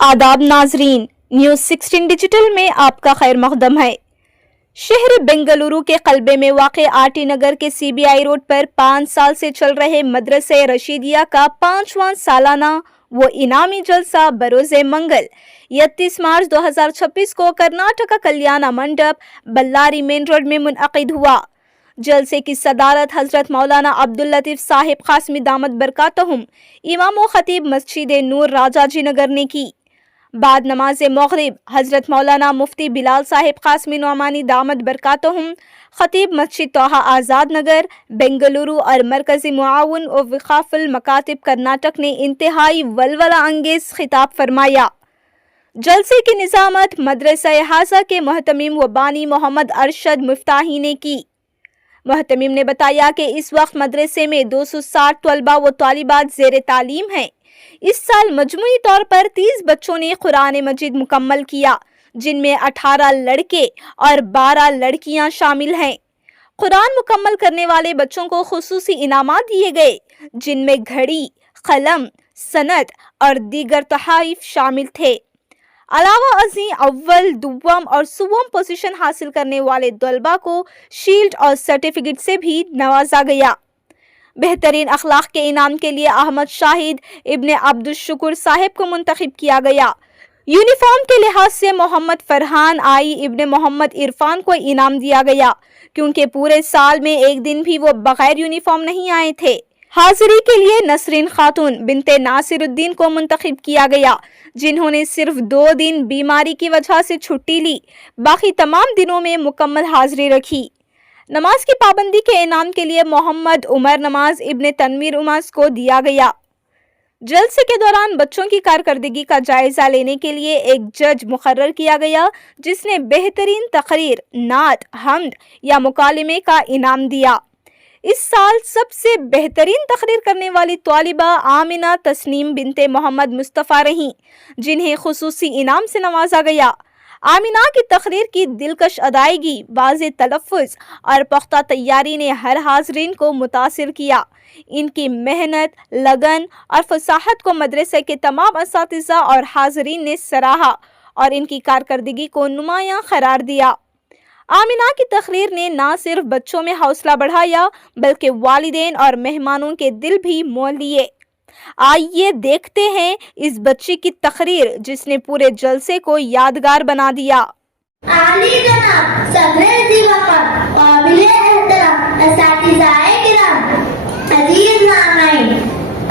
आदाब नाजरीन, news 16 digital में आपका खैर मकदम है। शहर बेंगलुरु के कल्बे में वाक़ आरटी नगर के CBI रोड पर 5 साल से चल रहे मदरसे रशीदिया का 5वां सालाना वो इनामी जलसा बरोज़े मंगल 31 मार्च 2026 को कर्नाटका कल्याण मंडप बल्लारी मेन रोड में मुनअक़िद हुआ। जलसे की सदारत हजरत मौलाना अब्दुल लतीफ़ साहिब क़ासिमी दामत बरकातहुम इमाम व खतीब मस्जिद नूर राजाजी नगर ने की। बाद नमाज मग़रिब हजरत मौलाना मुफ्ती बिलाल साहिब क़ासिमी नौमानी दामत बरकातहुम खतीब मस्जिद तोहा आज़ाद नगर बेंगलुरु और मरकज़ी मुआवन व वक़ाफ़ुल मकातिब कर्नाटक ने इंतहाई वलवला अंगेज़ खिताब फरमाया। जलसे की निज़ामत मदरसा हाज़ा के मोहतमीम व बानी मोहम्मद अरशद मुफ्ताही ने की। मोहतमीम ने बताया कि इस वक्त मदरसे में 260 तलबा व तालिबात ज़ेर तालीम हैं। इस साल मजमूई तौर पर 30 बच्चों ने कुरान मजीद मुकम्मल किया, जिनमें 18 लड़के और 12 लड़कियां शामिल हैं। कुरान मुकम्मल करने वाले बच्चों को खुसूसी इनामात दिए गए, जिनमें घड़ी, कलम, सनद और दीगर तोहफ़ शामिल थे। अलावा अज़ीं अव्वल, दुव्वम और सुव्वम पोजीशन हासिल करने वाले तलबा को शील्ड और सर्टिफिकेट से भी नवाजा गया। बेहतरीन अखलाक के इनाम के लिए अहमद शाहिद इब्ने अब्दुल शुक्र साहिब को मुंतखब किया गया। यूनिफॉर्म के लिहाज से मोहम्मद फरहान आई इब्ने मोहम्मद इरफान को इनाम दिया गया, क्योंकि पूरे साल में एक दिन भी वो बगैर यूनिफॉर्म नहीं आए थे। हाजिरी के लिए नसरीन खातून बिनते नासिरुद्दीन को मुंतखब किया गया, जिन्होंने सिर्फ 2 दिन बीमारी की वजह से छुट्टी ली, बाकी तमाम दिनों में मुकम्मल हाजिरी रखी। नमाज की पाबंदी के इनाम के लिए मोहम्मद उमर नमाज इब्ने तनवीर उमास को दिया गया। जलसे के दौरान बच्चों की कारकर्दगी का जायजा लेने के लिए एक जज मुकर्रर किया गया, जिसने बेहतरीन तकरीर, नात, हम्द या मुकालमे का इनाम दिया। इस साल सबसे बेहतरीन तकरीर करने वाली तालिबा आमिना तस्नीम बिनते मोहम्मद मुस्तफ़ा रहीं, जिन्हें खुसूसी इनाम से नवाजा गया। आमिना की तकरीर की दिलकश अदायगी, वाज़े तलफ़्फ़ुज़ और पुख्ता तैयारी ने हर हाज़रीन को मुतासिर किया। इनकी मेहनत, लगन और फसाहत को मदरसे के तमाम असातिज़ा और हाज़रीन ने सराहा और इनकी कारकर्दगी को नुमायां करार दिया। आमिना की तकरीर ने ना सिर्फ बच्चों में हौसला बढ़ाया, बल्कि वालिदैन और मेहमानों के दिल भी मोल लिए। आइए देखते हैं इस बच्ची की तकरीर, जिसने पूरे जलसे को यादगार बना दिया। आली जनाब, सदर वक़्त, काबिल एहतराम असातिज़ाए किराम, अज़ीज़ नाज़रीन,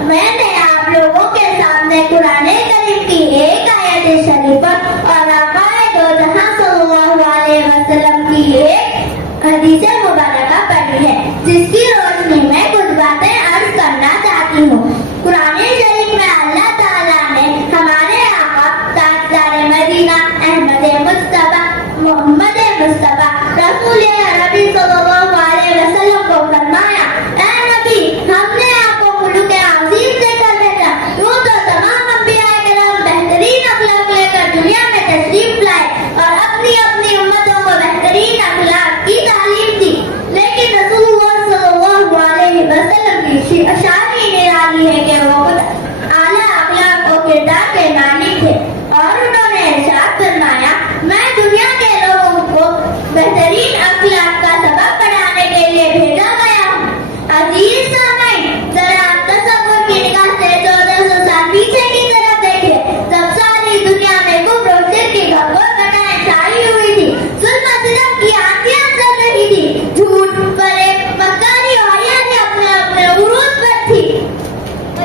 मैंने आप लोगों के सामने कुरान करीम की एक आयत शरीफ और आक़ाए दो जहां सल्लल्लाहु अलैहि वसल्लम की एक हदीस मुबारका पढ़ी है, जिसकी रोशनी में कुछ बातें अर्ज करना चाहती हूँ। कुरान शरीफ में अल्लाह ताला ने हमारे आका ताजदार मदीना अहमद मुस्तफा मोहम्मद मुस्तफा रसूल अरबी सल्लल्लाहु अलैहि वसल्लम को फरमाया, ऐ नबी, हमने आपको मुल्क अज़ीम से कर भेजा। यूं तो तमाम अंबिया किराम बेहतरीन अखलाक लेकर दुनिया में तशरीफ लाए और अपनी अपनी उम्मतों को बेहतरीन अखलाक की तालीम दी, लेकिन रसूलुल्लाह सल्लल्लाहु अलैहि वसल्लम की शान निराली है कि वो खुद आला अखलाक और किरदार के मालिक थे और उन्होंने इरशाद फरमाया, मैं दुनिया के लोगों को बेहतरीन अखलाक का सबक पढ़ाने के लिए भेजा गया हूँ। अजीज सामईन, जरा तसव्वुर की निगाह से 1400 साल पीछे की तरफ देखिए, जब सारी दुनिया में कुफ्र और शिर्क की घोर घटाएं छाई हुई थी, जुल्म सितम की आंधियां चल रही थी, झूठ, फरेब, मक्कारी और हयानी अपने अपने उरूज पर थी।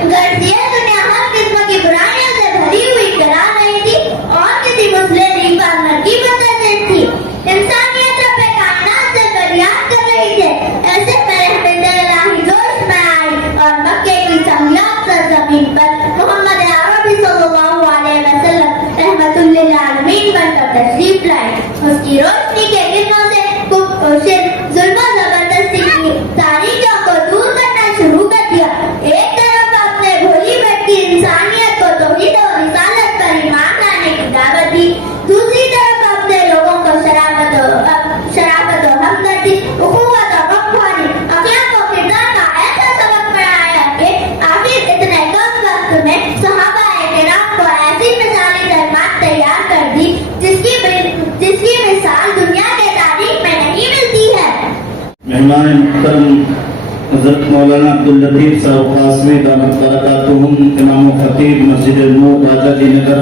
गर्जिया दुनिया हर किस्म की बुराइयों से भरी हुई करा रही थी और किसी मुस्लिम रीफार्मर की बदत थी। इंसानियत रब्बे कायनात से फरियाद कर रही थी। ऐसे में रहमत इलाही जोश में आई और मक्के की समियात सरजमीन पर मोहम्मद अरबी सल्लल्लाहु अलैहि वसल्लम रहमतुल लिल आलमीन बनकर तशरीफ लाए। उसकी रोशनी के किरणों से कुफ्र और शिर्क, जुल्म और जबरदस्ती की तारीकियों को दूर करना शुरू कर दिया। एक तरफ आपने भोली भटकी इंसानियत को तौहीद और रिसालत पर ईमान लाने की दावत दी, दूसरी तरफ आपने लोगों को शराफत और हमदर्दी, उखुवत और गमख्वारी, अखलाक और किरदार का ऐसा सबक पढ़ाया कि आखिर इतने कम वक्त में सहाबा-ए-किराम को ऐसी मिसाली مہمان محترم حضرت مولانا عبداللطیف صاحب قاسمی دامت برکاتہم امام و خطیب مسجد نور راجہ جی نگر،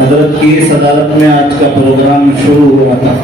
حضرت کی صدارت میں آج کا پروگرام شروع ہوا تھا۔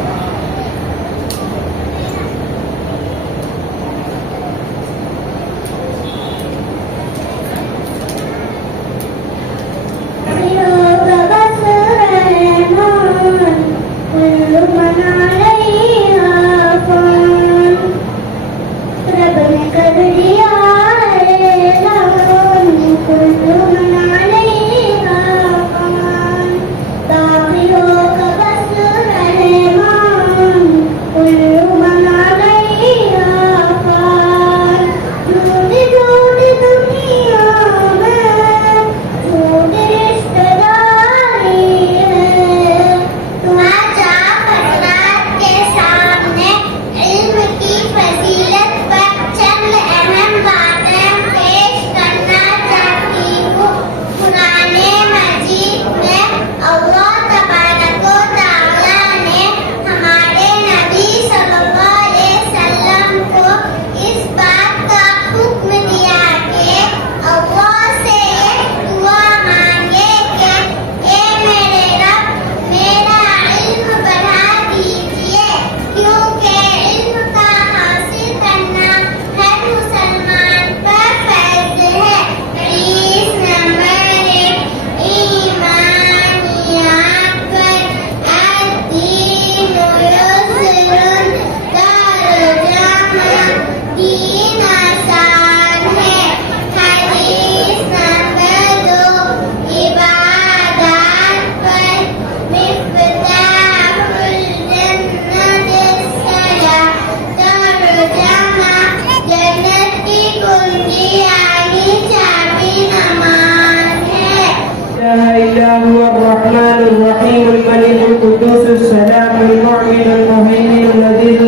هو الرحمن الرحيم الملك القدوس السلام المؤمن المهيمن اللذيذ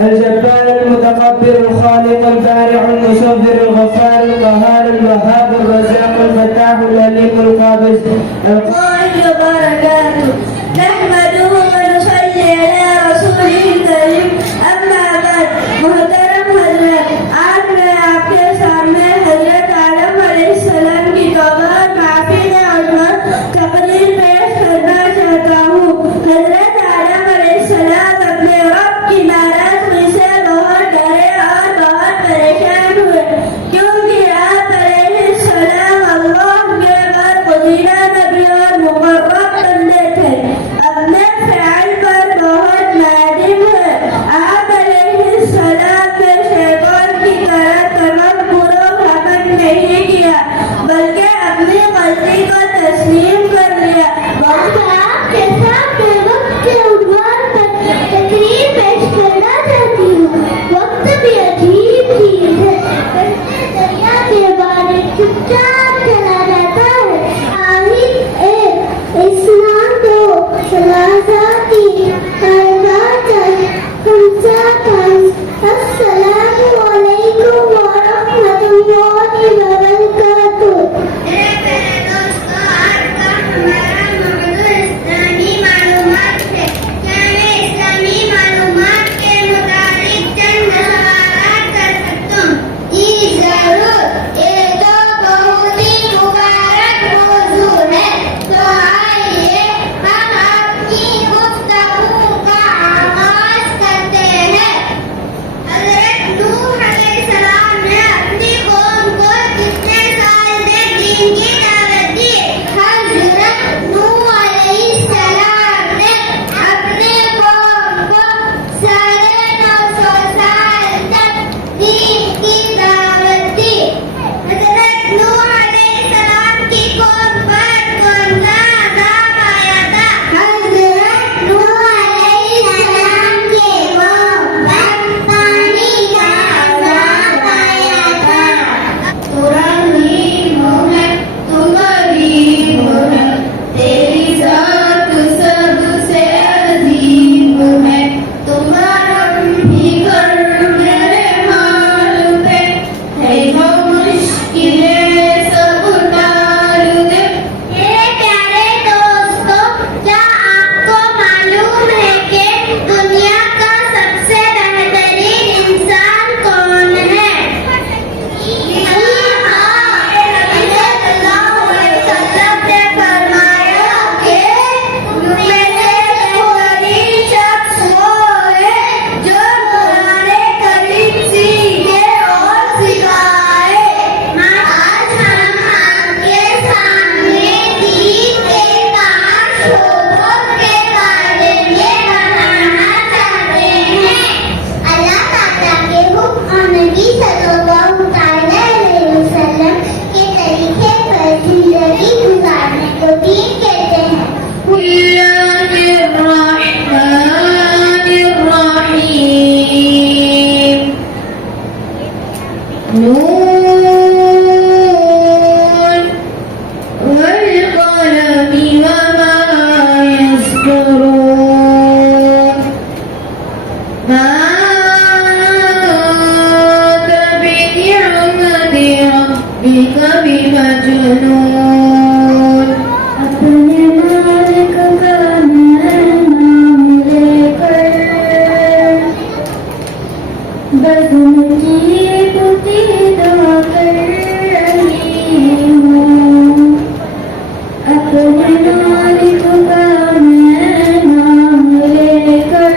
الجبار المتكبر الخالق البارع المصور الغفار القهار الوهاب الرزاق الفتاح العليم القابض وبركاته نحمده ونصلي على رسوله الكريم اما بعد محترم حضرات آج میں آپ کے سامنے حضرت آدم علیہ السلام کی توبہ اور معافی تقریر پیش کرنا چاہتا ہوں۔ حضرت آدم علیہ السلام اپنے رب کی ناراضگی سے بہت ڈرے اور بہت پریشان ہوئے، کیونکہ آپ علیہ السلام اللہ کے بعد فضیلہ نبی اور अपने मालिक का मैं नाम लेकर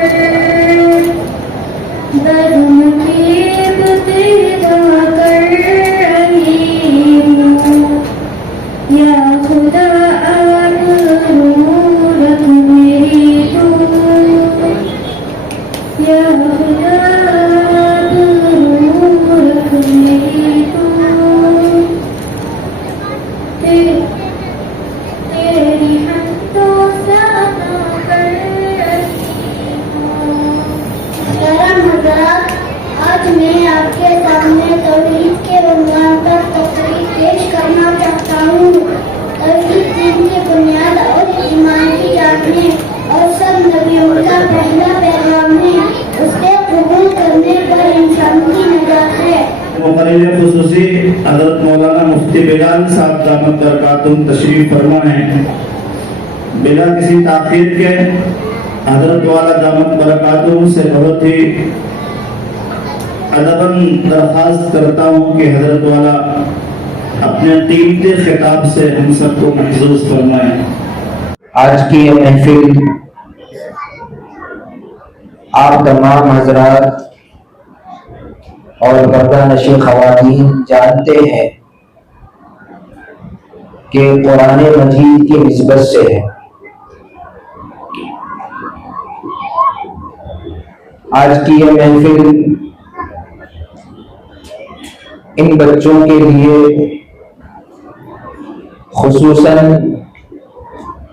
बज़्म की इब्तिदा कर रही हूँ। या खुदा आप रख मेरी तू, या खुदा आप रख मेरी तू। तेरी हंसों सना कर रही हूँ। करम हज़रात, आज मैं आपके सामने तौहीद के उन्वान पर तकरीर पेश करना चाहता हूँ। तौहीद दीन की बुनियाद और ईमान की जाने और सब नबियों का पहला पैगाम है। उसके कबूल करने पर इंसान की नजात है। मुकर्रिर खुसूसी हज़रत मौलाना मुफ्ती बिलाल साहब दामत बरकातुहुम तशरीफ फरमा हैं। बिना किसी ताख़ीर के हज़रत वाला दामत बरकातुहुम से बहुत ही अदबन दरख्वास्त करता हूँ कि हज़रत वाला अपने कीमती खिताब से हम सबको महसूस फरमाएं। आज की ये महफिल आप तमाम हजरात और पर्दा नशी ख़वातीन जानते हैं कि कुरान मजीद की निस्बत से है। आज की ये महफिल इन बच्चों के लिए खुसूसन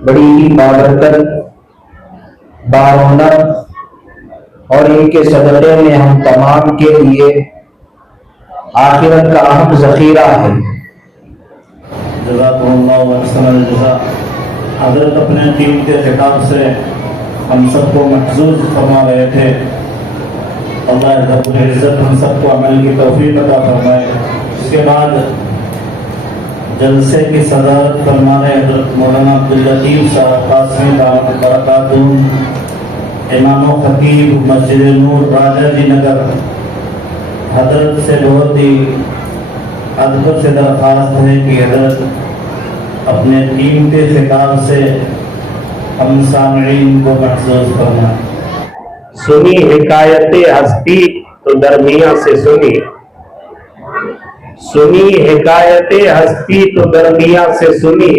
बड़ी ही बाबरकत, बारौनक और इनके सदक़े में हम तमाम के लिए आखिरत का अहम ज़ख़ीरा है। जज़ाकुमुल्लाहु अहसनल जज़ा। हज़रत अपने कीमती खिताब से हम सबको महसूस फरमा रहे थे। अल्लाह रब्बुल इज़्ज़त हम सबको अमल की तौफीक अता फरमाए। इसके बाद जलसे की सदारत फरमा रहे हज़रत मौलाना अब्दुल लतीफ़ साहब कासमी दामत बरकातुहुम, इमाम खतीब मस्जिद नूर राजा जी नगर। हज़रत से बहुत ही अदब से दरख्वास्त है कि हज़रत अपने कीमती खिताब से हम सामईन को महसूस फरमाएं। सुनी हिकायत हस्ती तो दरमिया से सुनी, सुनी हिकायत हस्ती तो दरमिया से सुनी,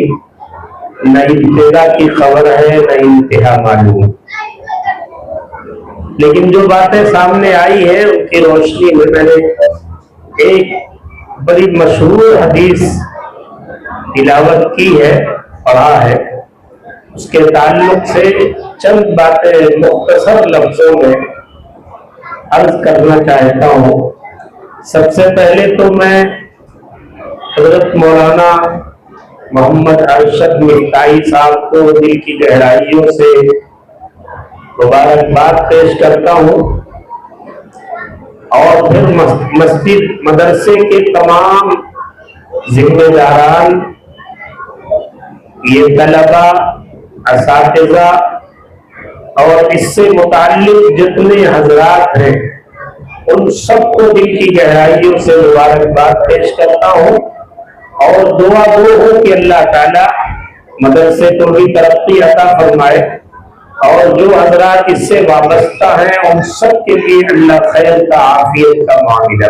न इब्तिदा की खबर है न इंतहा मालूम। लेकिन जो बातें सामने आई है उनकी रोशनी में मैंने एक बड़ी मशहूर हदीस तिलावत की है, पढ़ा है। उसके ताल्लुक से चंद बातें मुख्तसर लफ्जों में अर्ज करना चाहता हूँ। सबसे पहले तो मैं हजरत मौलाना मोहम्मद अरशद मिफ्ताही साहब को दिल की गहराइयों से मुबारकबाद पेश करता हूँ और फिर मस्जिद मदरसे के तमाम जिम्मेदारान, ये तलबा, असातिज़ा और इससे मुताल्लिक जितने हजरात हैं उन सबको दिल की गहराइयों से मुबारकबाद पेश करता हूँ और दुआ गो हूँ कि अल्लाह ताला मदरसे को भी तरक्की अता फरमाए और जो हजरात इससे वाबस्ता हैं उन सब के लिए अल्लाह खैर का, आफियत का मामला